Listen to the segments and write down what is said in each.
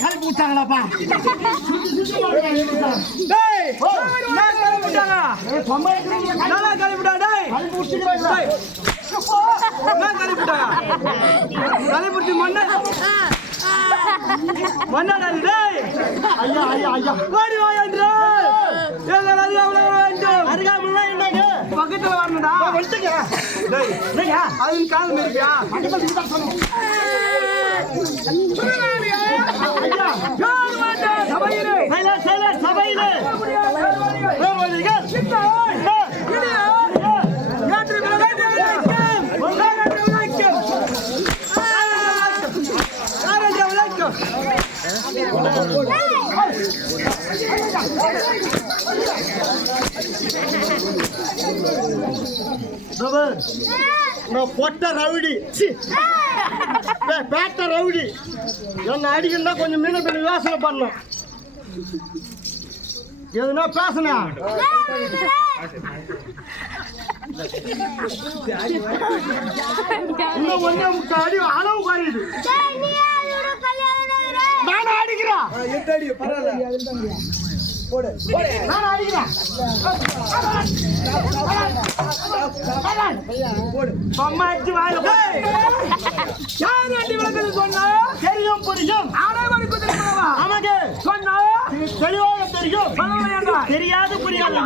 கலப்பி விட்டாங்களாப்பா பக்கத்துல வரணும்டா அதுக்கு காலம் இருக்கியா சபையிலே பொட்ட ரவுடி பேட்ட ரவுடி என்ன அடிக்கணும்னா கொஞ்சம் மீன பண்ணி யோசனை பண்ணும் எதுனா பேசுனா இன்னும் ஒன்னே முக்க அடி அளவு குறையுது நானும் அடிக்கிறேன் நான் அடிக்கிறேன் அம்மாச்சி வாங்க யார் அடி விளக்குது சொன்னா தெரியும் புரியும் அனைவருக்கு தெரியுமா நமக்கு சொன்னா தெளிவாக தெரியும் தெரியாது புரியாது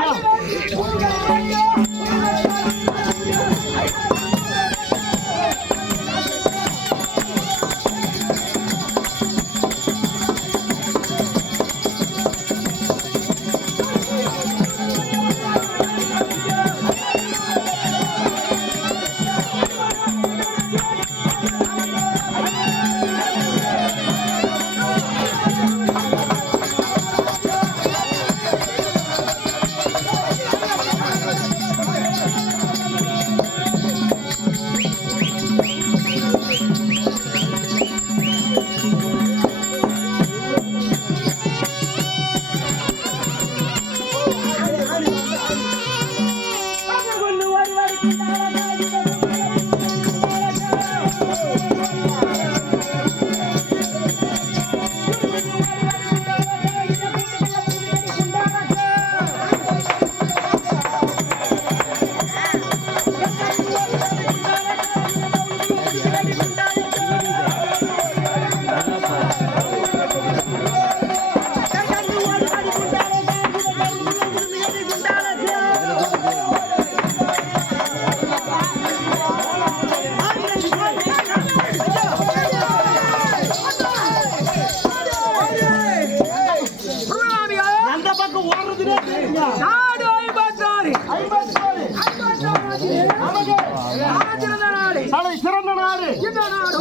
சிறந்த நாடு இந்த நாடு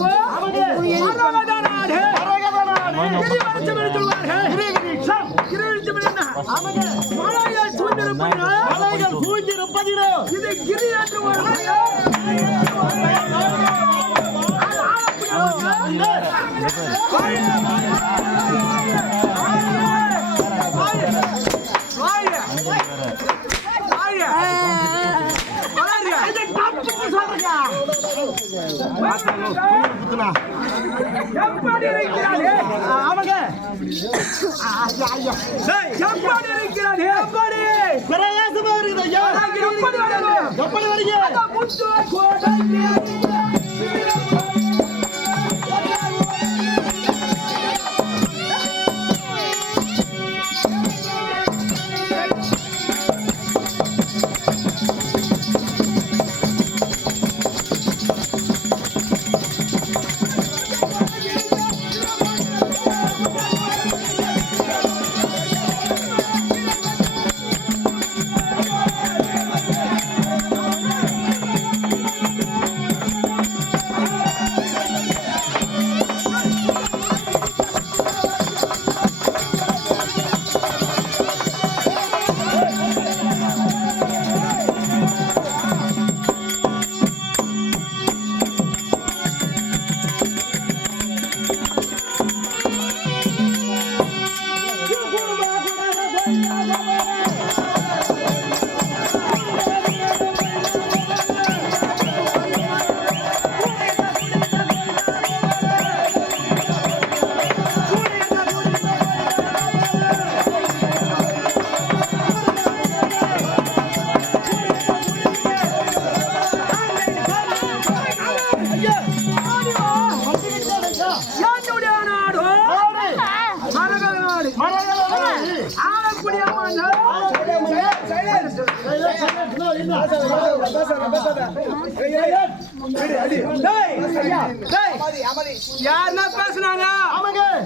யாருன்னா பேசுனாங்க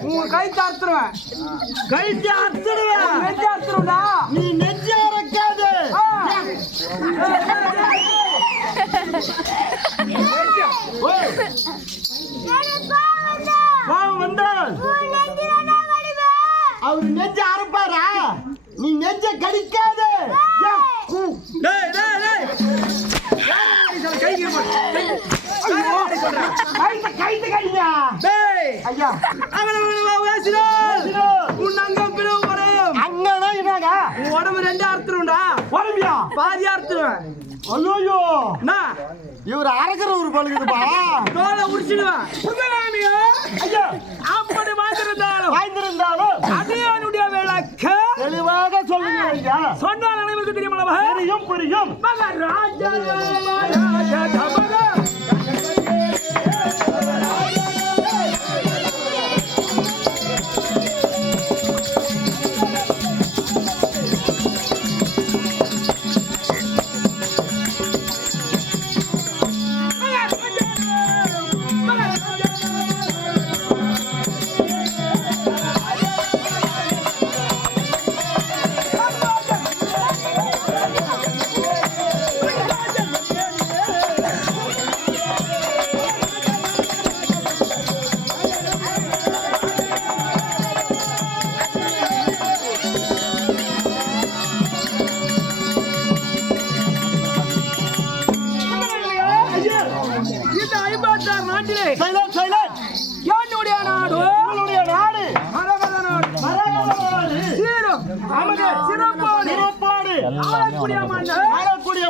உங்க கைத்து அறுத்துருவேன். கைத்து அறுத்துடுவேன். நெஞ்சு அறுத்துருடா. நீ நெஞ்சு அறுக்காது. பாவம் வந்தால் அவர் நெஞ்ச அறுப்பாரா? நீ நெஞ்ச கடிக்காது. கைத்து கடியா ஐயா. அங்கனா என்னங்க உடம்பு ரெண்டு அறுத்துருண்டா. உடம்பியா பாதி அறுத்துருவேன். ஐயோ நான் இவர் அரைக்கிற ஒரு பழுகுதுப்பா. தோலை உரிச்சிடுவேன். ஐயா அப்படி வாய்ந்திருந்தாலும் அதே என்னுடைய விளக்க தெளிவாக சொல்லுங்க ஐயா. சொன்னால் அனைவருக்கு தெரியுமா? புரியும் புரியும். மகாராஜா என்னுடைய நாடு நாடு சிறப்பாடு ஆளக்கூடிய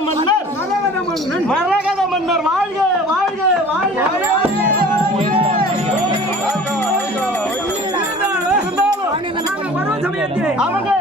மன்னர் மரகத மன்னர் வாழ்க வாழ்க வாழ்க. வரும் சமயத்திலே அவங்க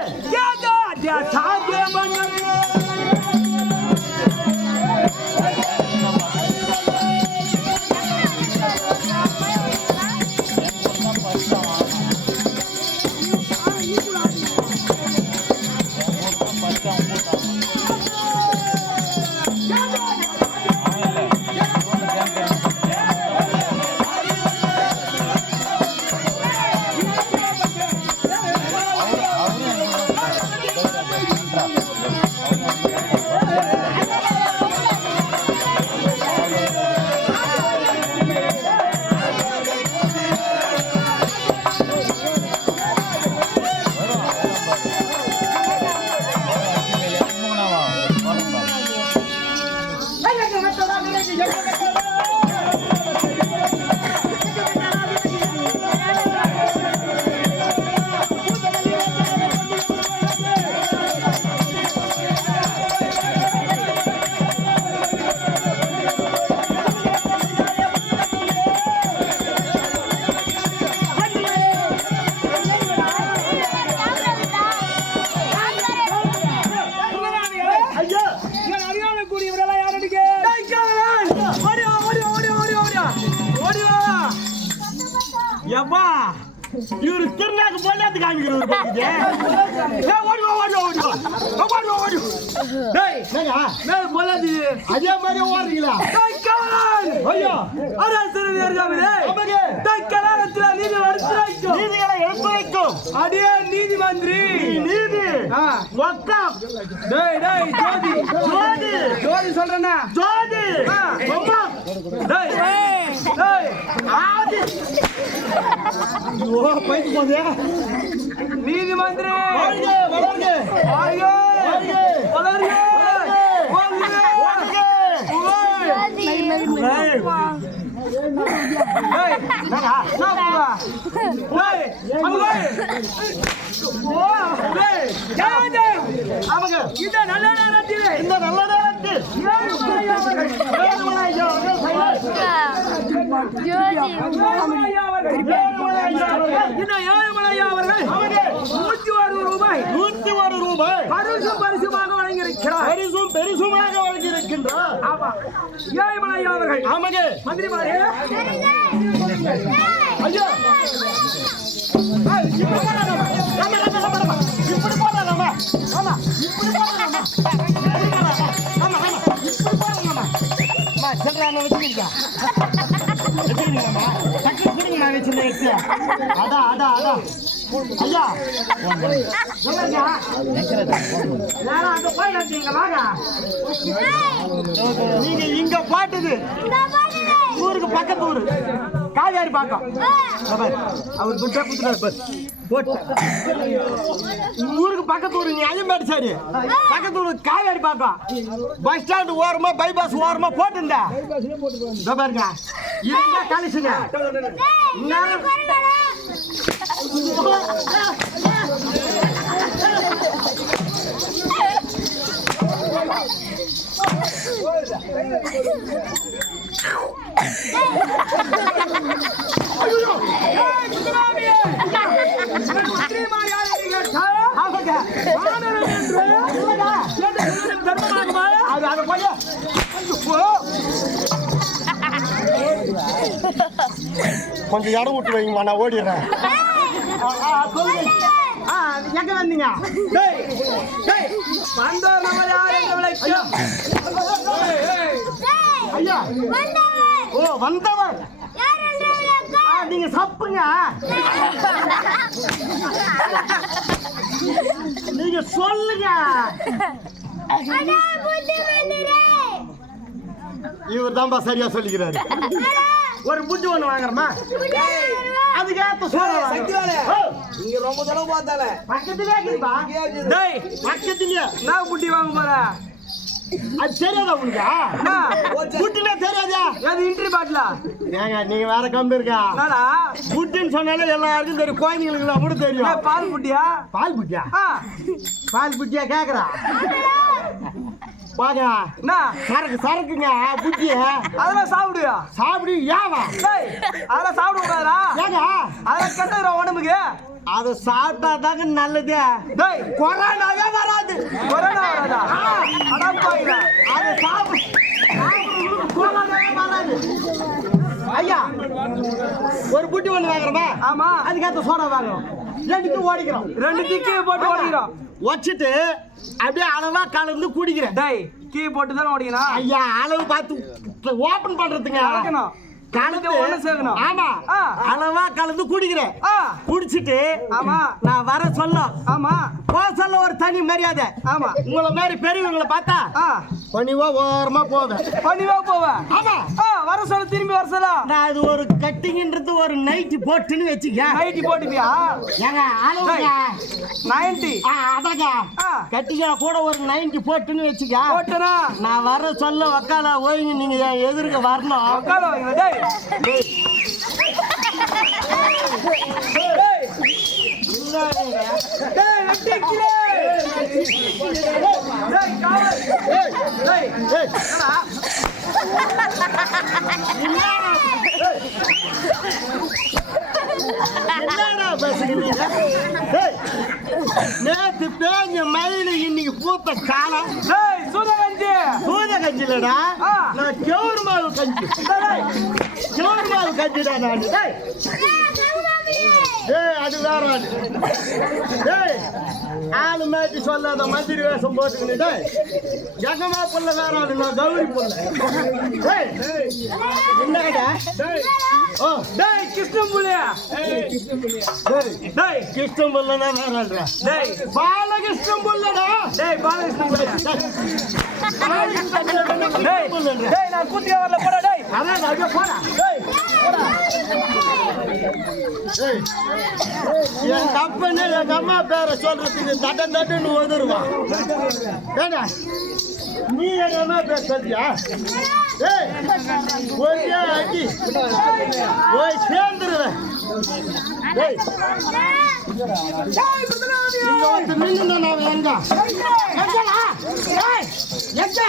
இவரு திருநாக்கு போலாத்து காமிக்கிறவர் அதே மாதிரி ஓடுறீங்களா? நீதிகளை எடுத்து வைக்கும் அடியே நீதி மந்திரி நீதி ஜோதி ஜோதி ஜோதி சொல்றேன்னா ஜோதி நீதி மந்திரி இந்த நல்ல நேரத்தில் ரூபாய் பரிசுமாக வழங்கியிருக்கிறார். பெருசுமாக வழங்கியிருக்கின்றார். ஏழுமலையா அவர்கள் மந்திரிமாரே ஐயா இப்படி போடலாமா? ஒன்று வச்சுக்கிறீங்க வச்சுக்கிறீங்கம்மா டக்குனு கொடுங்கம்மா வச்சுருந்தேன் எடுத்து அதான் ஐயா சொல்லுங்க யாரும் அங்கே போயிடாதீங்க வாங்க நீங்க இங்க பாட்டுது ஊருக்கு பக்கத்து ஊரு காவேரி பாக்கம் அவர் துட்டா குத்துறாரு போட்டு ஊருக்கு பக்கத்து ஊரு நீ ஐயம்பேட்டு சரி பக்கத்து ஊரு காவேரி பாக்கம் பஸ் ஸ்டாண்டு ஓரமா பைபாஸ் ஓரமா போட்டுருந்தா பாருங்க இருந்தா கழிச்சுங்க கொஞ்சம் இடம் விட்டு வைங்கம்மா நான் ஓடிடுறேன் எங்க வந்தீங்க ஐயா ஓ வந்தவர் நீங்க சாப்பிடுங்க நீங்க சொல்லுங்க இவர் தான்பா சரியா சொல்லிக்கிறாரு ஒரு புட்டி ஒண்ணு வாங்குறமா அதுக்கேத்த இங்க ரொம்ப தடவை பார்த்தால பக்கத்துலயே இருக்குப்பா பக்கத்துலயே நான் புட்டி வாங்க போறேன் அது தெரியாதா உங்களுக்கு புட்டினா தெரியாதா அது இன்ட்ரி பாட்டில ஏங்க நீங்க வேற கம்பி இருக்கா என்னடா புட்டின்னு சொன்னாலே எல்லாருக்கும் தெரியும் குழந்தைங்களுக்கு கூட தெரியும் பால் புட்டியா பால் புட்டியா கேக்குறா பாங்க சரக்குங்க புட்டி அதெல்லாம் சாப்பிடு ஏவா அதெல்லாம் சாப்பிட கூடாதா ஏங்க அதெல்லாம் கெட்டதுரா உடம்புக்கு அதை சாப்பிட்டா தாங்க நல்லது கொரோனாவே வராது அதை கொரோனாவே வராது ஐயா ஒரு புட்டி ஒண்ணு வாங்குறோமா ஆமா அதுக்கேற்ற சோடா வாங்குறோம் ரெண்டு திக்கு போட்டு ஓடிக்கிறோம் வச்சுட்டு அப்படியே அளவா கலந்து குடிக்கிறேன் கீ போட்டு தானே ஓடிக்கணும் ஐயா அளவு பார்த்து ஓபன் பண்றதுங்க கலந்து ஒண்ணு சேர்க்கணும் ஆமா அளவா கலந்து குடிக்கிறேன் குடிச்சிட்டு ஆமா நான் வர சொல்ல ஆமா சொல்ல ஒரு தனி மரியாதை ஆமா உங்களை மாதிரி பெரியவங்களை பார்த்தா பணிவா ஓரமா போவேன் ஆமா வர சொல்ல திரும்பி வர சொல்ல நான் அது ஒரு கட்டிங்ன்றது ஒரு நைட்டி போட்டுன்னு வச்சுக்க நைட்டி போட்டுப்பியா ஏங்க அளவுங்க 90 அதாங்க கட்டிங்க கூட ஒரு 90 போட்டுன்னு வச்சுக்க போட்டனா நான் வர சொல்ல வக்கால ஓய்ங்க நீங்க எதிர்க்க வரணும் வக்கால ஓய்ங்க டேய் நேத்து பேஞ்ச மயில இன்னைக்கு பூத்த காலம் சூதகஞ்சிலடா நான் கேவுரு மாவு கஞ்சிடா நான் அது வேற ஆளு மாட்டி சொல்லாத மந்திரி வேஷம் போட்டுக்கிட்டு ஜகமா புள்ள வேற ஆளு நான் கௌரி புள்ள என்னடா ஓ டேய் கிருஷ்ணம் புள்ளையா டேய் கிருஷ்ணம் புள்ளனா வேற ஆளுடா டேய் பாலகிருஷ்ணம் புள்ளடா டேய் பாலகிருஷ்ணம் புள்ள டேய் நான் கூத்தியா வரல போடா டேய் அதான் அங்க போடா டேய் என் தப்பன்னு எங்க அம்மா பேரை சொல்றதுக்கு தட்டுன்னு ஒதுருவான் ஏடா நீ எங்க அம்மா பேர் சொல்றியா ஒரே அடி போய் சேர்ந்துருவேன் இங்க வந்து நின்று நான் எங்க எங்கடா எங்க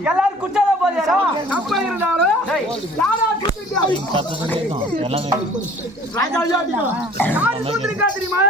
எல்லாரும் குச்சாத போதியா அப்ப இருந்தாலும் தெரியுமா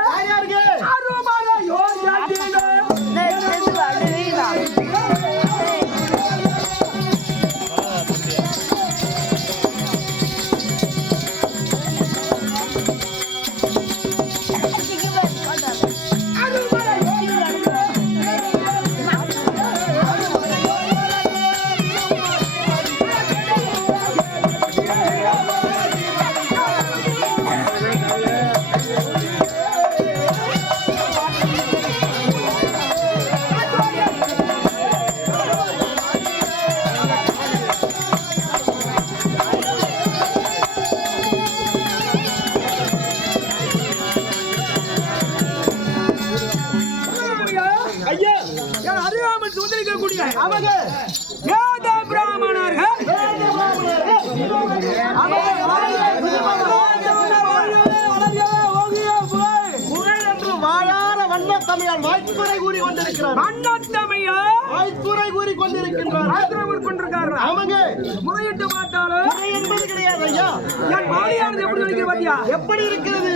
புகழ் என்று வாழார வண்ண தமிழன் வாய்ப்புரை கூறி கொண்டிருக்கிறார். வாய்ப்புரை கூறி கொண்டிருக்கின்றார். ஆமாங்க. முறையிட்டு பார்த்தாலும் முறை என்பது கிடையாது ஐயா. என் மாமியானது எப்படி இருக்கிறது பாத்தியா? எப்படி இருக்கிறது?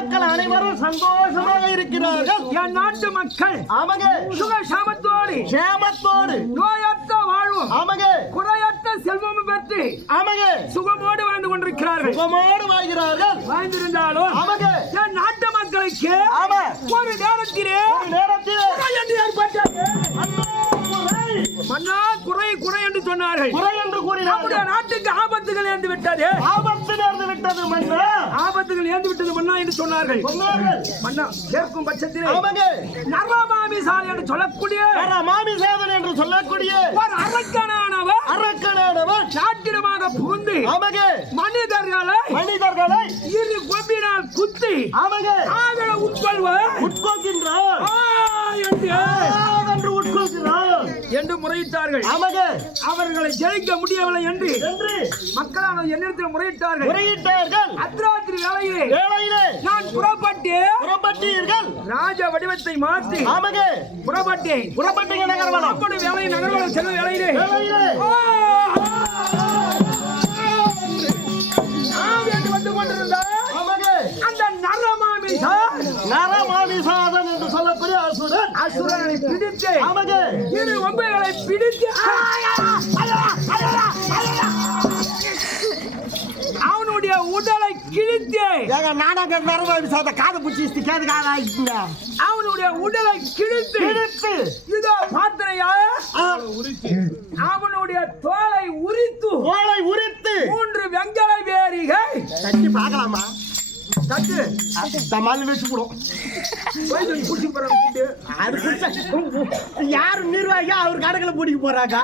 மக்கள் அனைவரும் சந்தோஷமாக இருக்கிறார்கள். என் நாட்டு மக்கள் ஆமாங்க, சுக சாமத்தோடு சேமத்தோடு நோயற்ற வாழ்வும் ஆமாங்க, குறையற்ற செல்வமும் பெற்று ஆமாங்க, சுகமோடு வாழ்ந்து கொண்டிருக்கிறார்கள். சுகமோடு வாழ்கிறார்கள். வாழ்ந்திருந்தாலும் ஆமாங்க, என் நாட்டு மக்களுக்கு ஆமா, ஒரு நேரத்திலே குறை என்று ஏற்பட்டது. மன்னா குறை குறை என்று சொன்னார்கள். குறை என்று கூறினார்கள். நம்முடைய நாட்டுக்கு ஆபத்துகள் ஏந்து விட்டது. ஆபத்து நேர்ந்து விட்டது மன்னா. ஆபத்துகள் ஏந்து விட்டது மன்னா என்று சொன்னார்கள். மன்னா கேட்கும் பட்சத்தில் ஆமாங்க, நரமாமிசால் என்று சொல்லக்கூடிய மாமிசாதன் என்று சொல்லக்கூடிய ஒரு அரக்கனானவன் நாட்டிடமாக புகுந்து ஆமாங்க, மனிதர்களை இரு கொம்பினால் குத்தி ஆமாங்க, ஆகல உட்கொள்கின்றார் என்று உட்கொள்கிறார் என்று முறையிட்டார்கள். ஆமாங்க, அவர்களை ஜெயிக்க முடியவில்லை என்று மக்களான என்னிடத்தில் முறையிட்டார்கள். அர்த்தராத்திரி வேளையிலே நான் புறப்பட்டீர்கள். ராஜ வடிவத்தை மாற்றி ஆமாங்க, புறப்பட்டீங்க நகர்வலம் வேலை நகர்வலம் செல்லும் வேளையிலே வந்து கொண்டிருந்தார். அந்த நரமாமிசாதன் என்று சொல்லக்கூடிய அசுரனை பிடித்து ஆமாங்க, இரு ஒம்பைகளை பிடித்து அவனுடைய உடலை கிழித்து நாடக நரமாமிசாத காது பிடிச்சி கேதுக்காக அவனுடைய உடலை கிழித்து இதோ பாத்திரையா அவனுடைய தோலை உரித்து 3 வெங்கல வேரிகள் தட்டி பார்க்கலாமா? தட்டு தமால் வச்சு போடும். யாரு நிர்வாகியா அவர் கணக்குல பிடிக்க போறாங்க,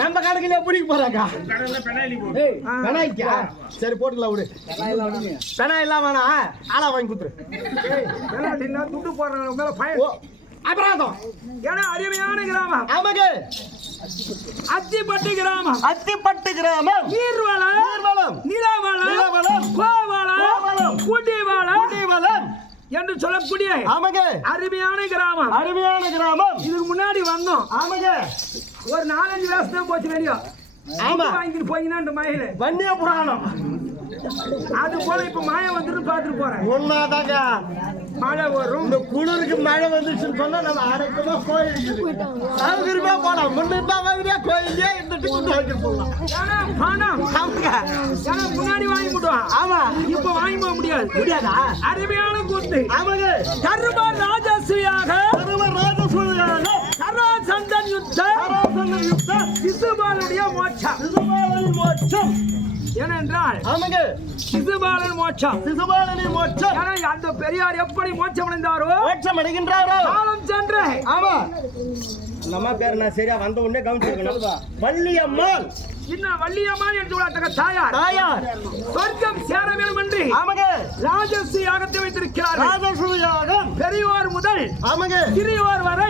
நம்ம கணக்குல பிடிக்க போறாங்க. சரி போட்டுக்கலாம் விடு. பெனா இல்லாம வேணா ஆளா வாங்கி கொடுத்துரு. துட்டு போடுறாங்க அபராதம். ஏன்னா அருமையான கிராமம். ஆமாங்க, அத்திப்பட்டு கிராமம் நீர்வளம் நிலவளம் கோவளம் குடிவளம் என்று சொல்லக்கூடிய ஆமாங்க, அருமையான கிராமம். இதுக்கு முன்னாடி வந்தோம். ஆமாங்க, ஒரு 4-5 வருஷம் தான் போச்சு வெளியும். ஆமா, வாங்கிட்டு போயிங்கன்னா இந்த மயில வன்னிய புராணம் அது போல இப்ப மழை வந்துட்டு பாத்துட்டு போறேன். உண்மைதாங்க, மழை வரும். இந்த குளிருக்கு மழை வந்துச்சுன்னு சொன்னா நம்ம அடக்கமா கோயிலுக்கு போலாம். முன்னா கோயிலே இருந்துட்டு போகலாம். முன்னாடி வாங்கி போடுவான். ஆமா, இப்ப வாங்கி போக முடியாதா? அருமையான கூத்து. ஆமாங்க, கர்ம ராஜசூயாக சராசந்தன் யுத்தம் சிசுபாலுடைய மோட்சம். ஏனென்றால் ஆமாங்க, சிசுபாலன் மோட்சம். அந்த பெரியார் எப்படி மோட்சம் அடைந்தாரோ காலம் சென்று. ஆமா, நம்ம பேர் நான் சரியா வந்த உடனே கவனிச்சிருக்கணும். வள்ளியம்மாள் வள்ளியம்மாள் என்று தாயார் சொர்க்கம் சேர வேண்டும் என்று ஆமாங்க, ராஜஸ்ரீ யாகத்தை வைத்திருக்கிறார். பெரியோர் முதல் ஆமாங்க, சிறியவர்கள் வரை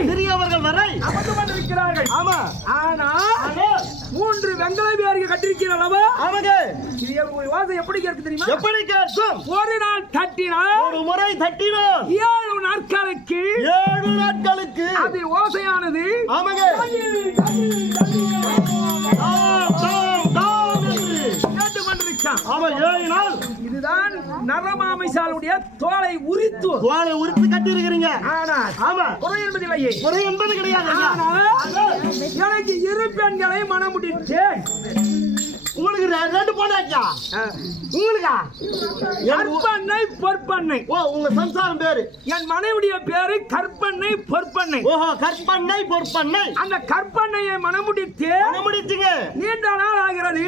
அமர்ந்து கொண்டிருக்கிறார்கள். ஆமா, ஆனால் 3 வெங்கல வேர்கள் கட்டிருக்கிற அளவு ஆமாங்க, வாசம் எப்படி கேட்கு தெரியுமா? எப்படி கேட்கும்? ஒரு நாள் தட்டினால், ஒரு முறை தட்டினால் 7 நாட்களுக்கு அது ஓசையானது. ஆமாங்க, இதுதான் நரமாமிசாலுடைய தோலை உரித்து கட்டி இருக்கிறீங்க. குறை என்பது கிடையாது. எனக்கு 2 பெண்களை மனம் முடித்தேன். உங்களுக்கு 2 போனாச்சா? உங்களுக்கா? கற்பனை பொற்பண்ணை. உங்க சம்சாரம் பேரு? என் மனைவிடைய பேரு கற்பனை பொற்பண்ணை. கற்பனை பொற்பண்ணை. அந்த கற்பனையை மனமுடித்து நீண்ட நாள் ஆகிறது.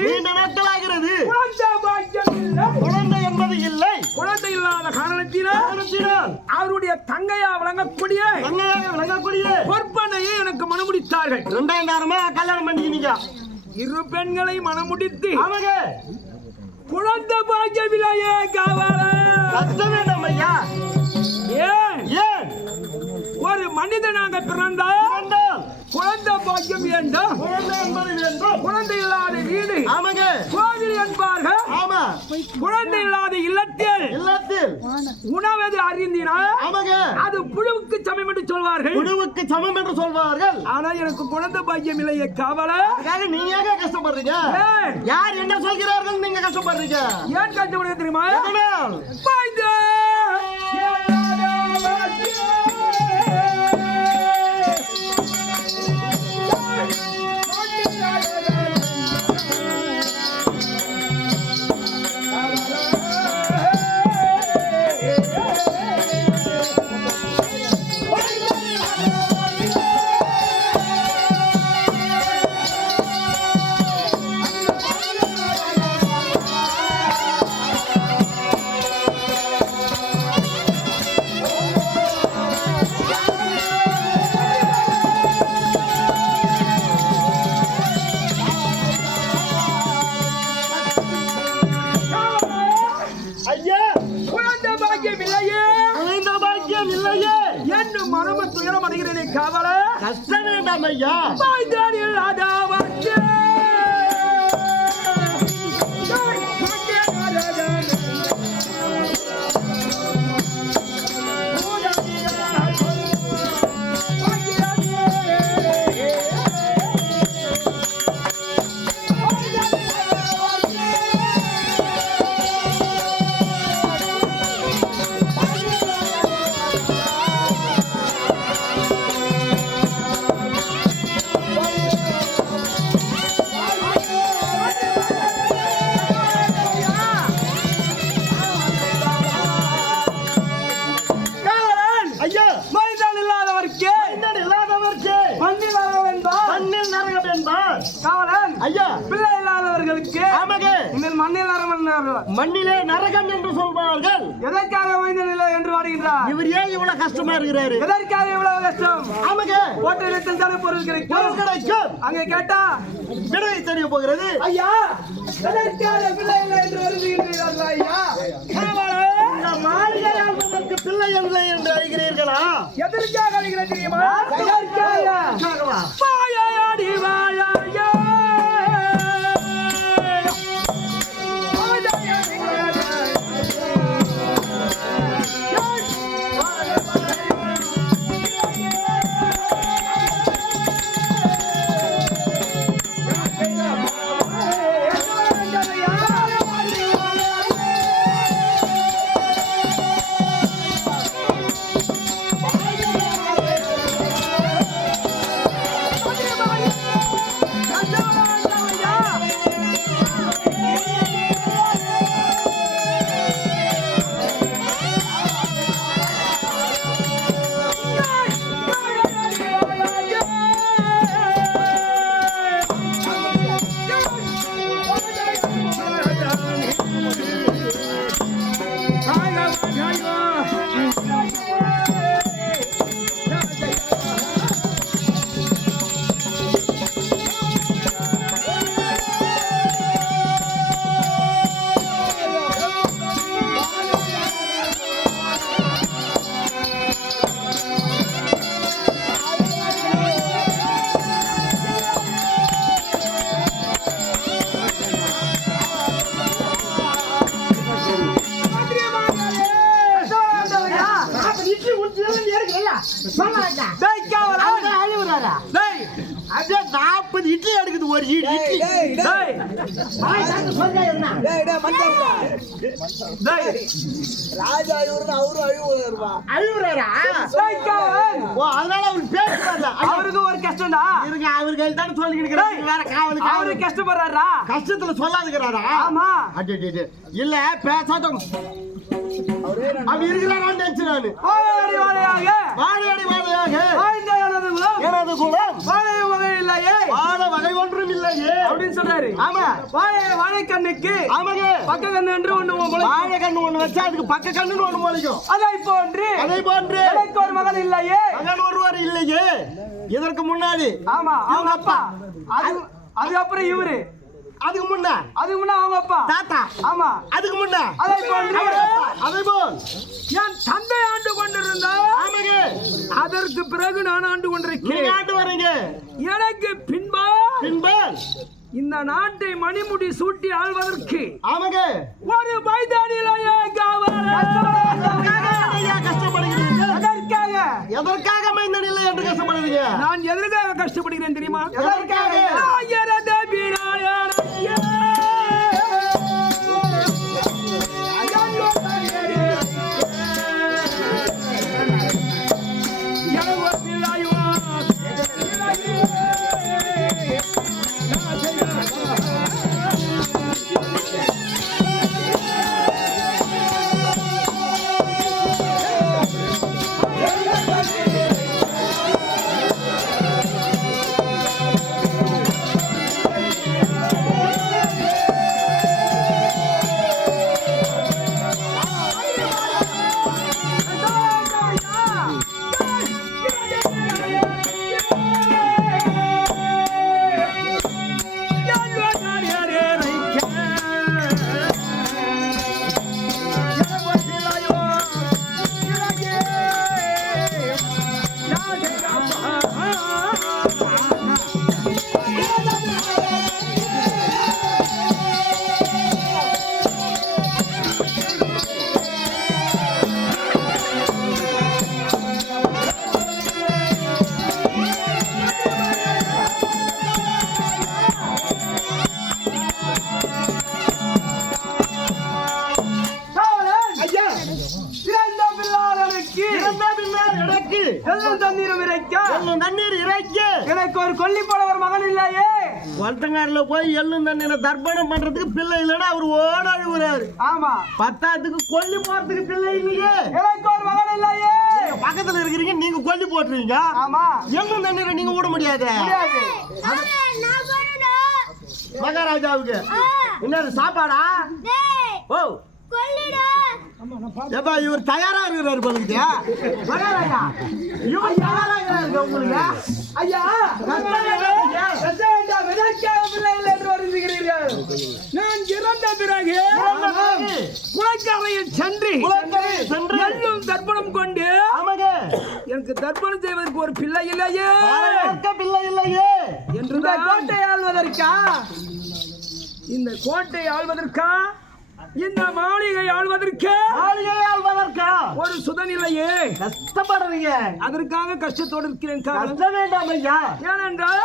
குழந்தை என்பது இல்லை. குழந்தை இல்லாத காரணத்தினால் அவருடைய தங்கையா விளங்கக்கூடிய பொற்பண்ணையை எனக்கு மனமுடித்தார்கள். 2000 கல்யாணம் பண்ணிக்கினீங்க. 2 பெண்களை மனமுடித்து அவங்க குழந்தை பாக்கியவில்லையே காவல கஷ்டம் வேண்டாம் ஐயா. ஏன் ஒரு மனிதனாக பிறந்தால் குழந்தை பாக்கியம் வேண்டும். குழந்தை இல்லாத வீடு கோவில் என்பார்கள். குழந்தை இல்லாத இல்லத்தில் உணவது அறிந்தினால் அது புழுவுக்கு சமம் என்று சொல்வார்கள். ஆனால் எனக்கு குழந்தை பாக்கியம் இல்லையே கவலை. நீங்க கஷ்டப்படுறீங்க. யார் என்ன சொல்கிறார்கள்? நீங்க கஷ்டப்படுறீங்க. ஏன் கஷ்டப்படுறது தெரியுமா? கஷ்டம் வேண்டாம் ஐயா. மைந்தன் இல்லாதவர்க்கு மண்ணிலே நரகம் என்று சொல்வார்கள். எதற்காக மைந்தனில்லை என்று வாடுகின்றார்? இவர் ஏன் இவ்வளவு கஷ்டமா இருக்கிறாரு? எதற்காக இவ்வளவு கஷ்டம்? ஆமாங்க, ஹோட்டலில் தானே பொருள் கிடைக்கும். அங்கே கேட்டா விடை தெரிய போகிறது. ஐயா, எதற்காக பிள்ளை இல்லை என்று வருகிறீர்கள் ஐயா? இந்த மாளிகை ஆள்வதற்கு பிள்ளை இல்லை என்று அறிகிறீர்களா? எதற்காக அறிகிறேன் தெரியுமா? எதற்காக? வாயாடி வாயா இட்லி எடுக்குது. ஒரு இட்லி ராஜா அழுவுறாரா? அதனால அவருக்கு பேசுறாரு. அவருக்கு ஒரு கஷ்டம்டா. இருங்க, அவருக்கு தானே சொல்லிக்கிறேன். வேற காவலுக்கு அவரு கஷ்டப்படுறாரா? கஷ்டத்துல சொல்லாதுக்கிறாரா? ஆமா. இல்ல பேசாத அப்படி இருக்கிறாரான்னு நினைச்சு நானு. வாழையடி வாழையாக வாழையடி வாழையாக வாழ்ந்த எனது குலம் வாழை வகை இல்லையே, வாழ வகை ஒன்றும் இல்லையே அப்படின்னு சொல்றாரு. ஆமா, வாழைக்கண்ணுக்கு ஆமாங்க பக்க கண்ணு என்று ஒண்ணு வாழை கண்ணு ஒண்ணு வச்சா அதுக்கு பக்க கண்ணுன்னு ஒண்ணு முளைக்கும். அதை போன்று எனக்கு ஒரு மகன் இல்லையே, மகன் ஒருவர் இல்லையே. இதற்கு முன்னாடி ஆமா அவங்க அப்பா, அது அப்புறம் இவரு, அதுக்கு முன்ன அவங்க அப்பா தாத்தா, ஆமா அதுக்கு முன்ன அதை போன்று அதே போல் என் தந்தை ஆண்டு கொண்டிருந்தார். ஆமாங்க, அதற்கு பிறகு நான் ஆண்டு கொண்டிருக்கிறேன். ஆண்டு வரீங்க. எனக்கு பின்பா இந்த நாட்டை மணிமுடி சூட்டி ஆள்வதற்கு ஆமாங்க ஒரு மைதானிலேயே கஷ்டப்படுகிறீர்கள். எதற்காக மைந்தன் இல்லை என்று கஷ்டப்படுறீங்க? நான் எதற்காக கஷ்டப்படுகிறேன் தெரியுமா? எதற்காக? இறக்கி எனக்கு ஒரு கொல்லி போல ஒரு மகன் இல்லையே. ஒருத்தங்காரில் போய் எள்ளும் தண்ணீரை தர்ப்பணம் பண்றதுக்கு பிள்ளை இல்லைன்னா அவர் ஓட அழுகுறாரு. ஆமா, பத்தாத்துக்கு கொல்லி போறதுக்கு பிள்ளை இல்லையே. எனக்கு ஒரு மகன் இல்லையே. பக்கத்துல இருக்கிறீங்க, நீங்க கொல்லி போட்டுருவீங்க. ஆமா, எள்ளும் தண்ணீரை நீங்க விட முடியாது. மகாராஜாவுக்கு என்ன சாப்பாடா? ஓ ஏப்பா இவர் தயாரா இருக்கிறாரு பகுதிக்கு. மகாராஜா இவர் தயாரா இருக்கிறாரு உங்களுக்கு. ஐயா, என்று வருகிறீர்கள். நான் இறந்த பிறகு குளக்கரையில் சென்று எள்ளும் தர்ப்பணம் கொண்டு எனக்கு தர்ப்பணம் செய்வதற்கு ஒரு பிள்ளை இல்லையே, பிள்ளை இல்லையே என்று கோட்டை ஆள்வதற்கா, இந்த கோட்டை ஆள்வதற்கா, இந்த மாளிகை ஆள்வதற்கா ஒரு சுதனிலையே கஷ்டப்படுறீங்க. அதற்காக கஷ்டத்தோடு இருக்கிறேன். கஷ்டம் வேண்டாம் ஐயா. ஏனென்றால்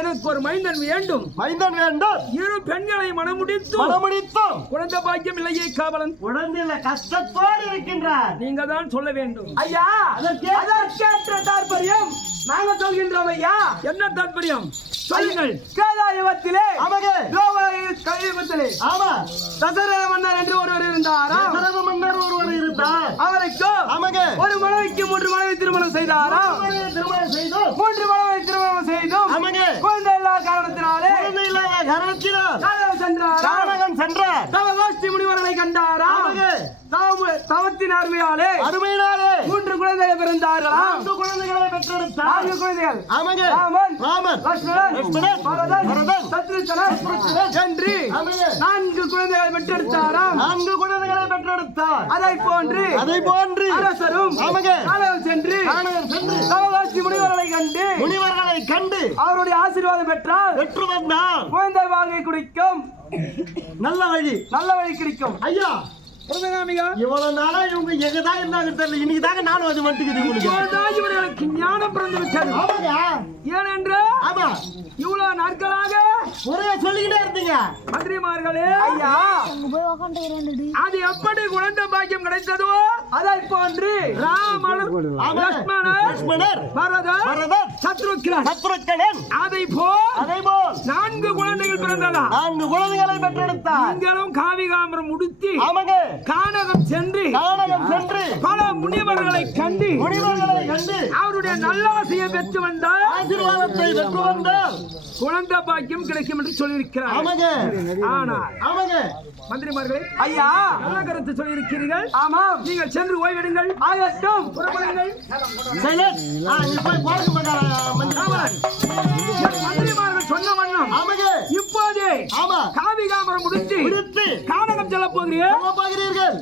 எனக்கு ஒரு மைந்தன் வேண்டும். மைந்தன் வேண்டும். இரு பெண்களை மனமுடித்தும் குழந்தை பாக்கியம் இல்லையே காவலன். குழந்தையில கஷ்டத்தோடு இருக்கின்றார். நீங்க தான் சொல்ல வேண்டும் ஐயா. அதற்கேற்ற தாற்பயம் நாங்க சொல்கின்றோம் ஐயா. என்ன தாற்பயம் சொல்லுங்கள். கேதாயுகத்திலே தசரத மன்னர் என்று ஒருவர் இருந்தாராம். அவருக்கு ஒரு மனைவிக்கு 3 மனைவி திருமணம் செய்தாராம். 3 மனைவி திருமணம் செய்தும் குழந்தை இல்லாத காரணத்தினாலே சென்றார். தவகோஷ்டி முனிவர்களை கண்டாராம். தவத்தின் அருமையாலே 3 குழந்தைகள் பிறந்தார்களாம். 4 குழந்தைகளை பெற்றெடுத்தார். 4 குழந்தைகள் ராமன், லட்சுமணன், பரதன், சத்ருகனன் என்று 4 குழந்தைகளை பெற்றெடுத்தாராம். 4 குழந்தைகளை பெற்றெடுத்தார். அதை போன்று அரசரும் கானகம் சென்று தவகோஷ்டி முனிவர்களை கண்டு அவருடைய ஆசீர்வாதம் பெற்று வந்தார். குழந்தை வாழ்க்கை குடிக்கும் நல்ல வழி கிடைக்கும். ஐயா இவ்வளவு நாளா இவங்க எங்கதான் இருந்தாங்க தெரியல. இன்னைக்கு தாங்க நானும் அது வந்துக்குது. உங்களுக்கு ஞானம் பிறந்து விட்டது. ஏனென்று இவ்வளவு நாட்களாக ஒரே சொல்லிக்கிட்டே இருந்தீங்க மந்திரிமார்களே. ஐயா, அது எப்படி குழந்தை பாக்கியம் கிடைத்ததோ அதை போன்று ராமன், லட்சுமணர், பரதன், சத்ருகனன் அதை போல் 4 குழந்தைகள் பிறந்ததா. 4 குழந்தைகளை பெற்றெடுத்தார். நீங்களும் காவிகாம்பரம் உடுத்தி கானகம் சென்று பல முனிவர்களை கண்டு அவருடைய நல்லாசையை பெற்று வந்தால் ஆசீர்வாதத்தை பெற்று வந்தால் குழந்தை பாக்கியம் கிடைக்கும் என்று சொல்லியிருக்கிறார். ஆனால் மந்திரிமார்களே, ஐயா நல்ல கருத்து சொல்லியிருக்கிறீர்கள். ஆமாம், நீங்கள் சென்று ஓய்வெடுங்கள். ஆகட்டும், புறப்படுங்கள். மந்திரிமார்கள் சொன்ன வண்ணம் இப்போதே காவிகாம்பரம் முடித்து கானகம் செல்ல போகிறீர்கள்.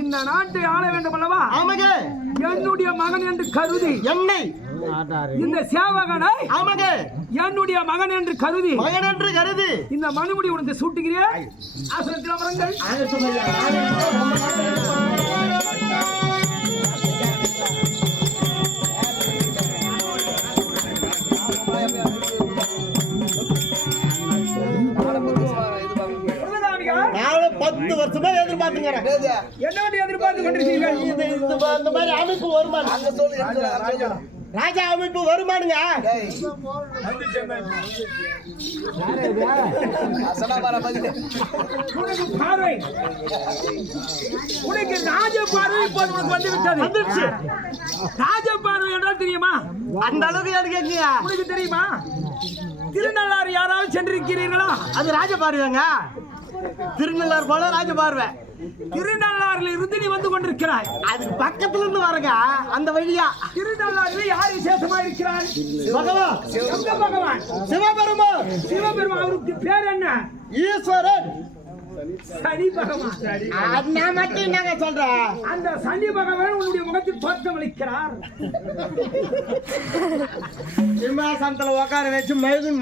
இந்த நாட்டை ஆள வேண்டும் அல்லவா? என்னுடைய மகன் என்று கருதி இந்த சேவகனை என்னுடைய மகன் என்று கருதி இந்த மனுமுடி உனக்கு சூட்டுகிறேன். ஆசனத்தில் அமருங்கள். நானும் 10 வருஷமா எதிர்பார்த்துக்கிறேன். என்ன எதிர்பார்த்து கொண்டிருக்கீர்கள்? இந்த மாதிரி அமைப்பு வருமானம், ராஜா அமைப்பு வருமானுங்க. உனக்கு ராஜ பார்வை இப்போது உனக்கு வந்து விட்டது. ராஜ பார்வை என்றால் தெரியுமா? அந்த அளவுக்கு எனக்கு உனக்கு தெரியுமா? திருநள்ளாறு யாராவது சென்றிருக்கிறீர்களா? அது ராஜ பார்வைங்க. திருநள்ளாறு போல ராஜ பார்வை. திருநள்ளாறுல இருந்து நீ வந்து கொண்டிருக்கிறாய். அதுக்கு பக்கத்துல இருந்து வரங்க அந்த வழியா. திருநள்ளாறுல யார் விசேஷமா இருக்கிறார்? பகவான். பகவான் சிவபெருமான். அவருக்கு பேர் என்ன? ஈஸ்வரன். சனி பகவான். நான் மட்டும் என்னங்க சொல்றேன்? அந்த சனி பகவான் உன்னுடைய முகத்தில் தோற்றம் அளிக்கிறார். சிம்மாசனத்துல உட்கார வச்சு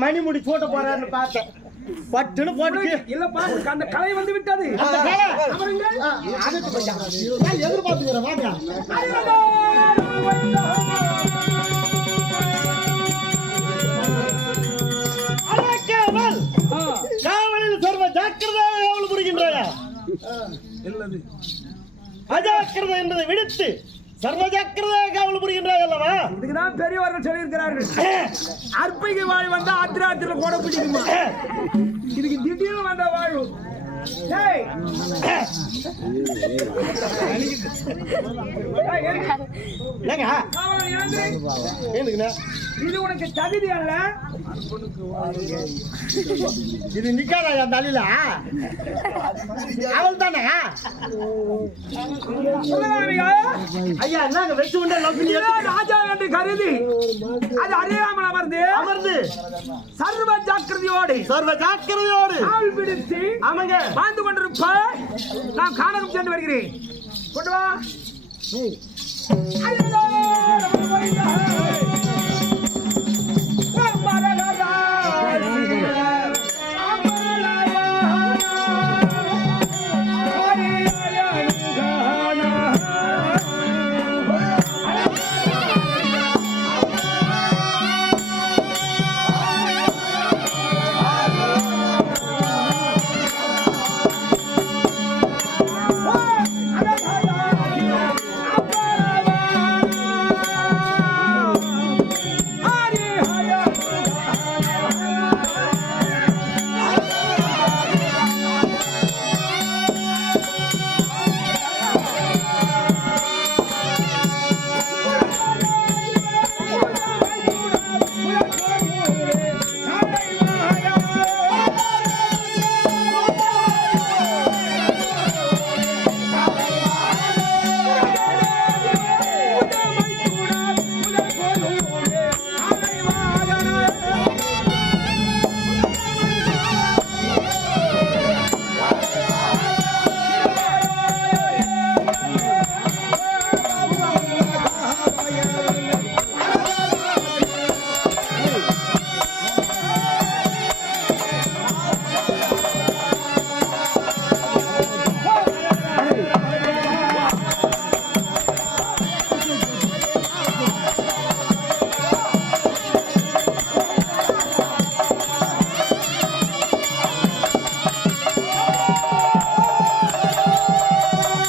மணிமுடி போட்ட போறாருன்னு பார்த்தேன். பட்டுன்னு போட்டு இல்ல பாத்து அந்த கலை வந்து விட்டது. எதிர்பார்த்துக்கிறேன் வாங்க. காவலில் சர்வ ஜாக்கிரதையாக காவல் புரிகின்றாயா? அஜாக்கிரதை என்பதை விடுத்து சர்வ ஜாக்கிரதை காவல் புரிகின்றாய் அல்லவா? இதுக்குதான் பெரியவர்கள் சொல்லியிருக்கிறார்கள், அற்பைக்கு வாழ் வந்தா ஆத்திராத்திர கூட பிடிக்குமா, இதுக்கு திடீர்னு வந்த வாழ்வு. ஏய், ஏங்க காவலன் எழுந்து. ஏந்துக்குண்ணே. இது உனக்கு தகுதி அல்ல. இது நிக்காதா அந்த அழில அவள் தானே? ஐயா என்னங்க வச்சு உண்டே லவ்லி ராஜா என்று கருதி அது அறியாமல் அமர்ந்து சர்வ ஜாக்கிரதையோடு ஆள் பிடித்து ஆமாங்க வாழ்ந்து கொண்டிருப்ப நான் காணகம் சென்று வருகிறேன். கொண்டு வா.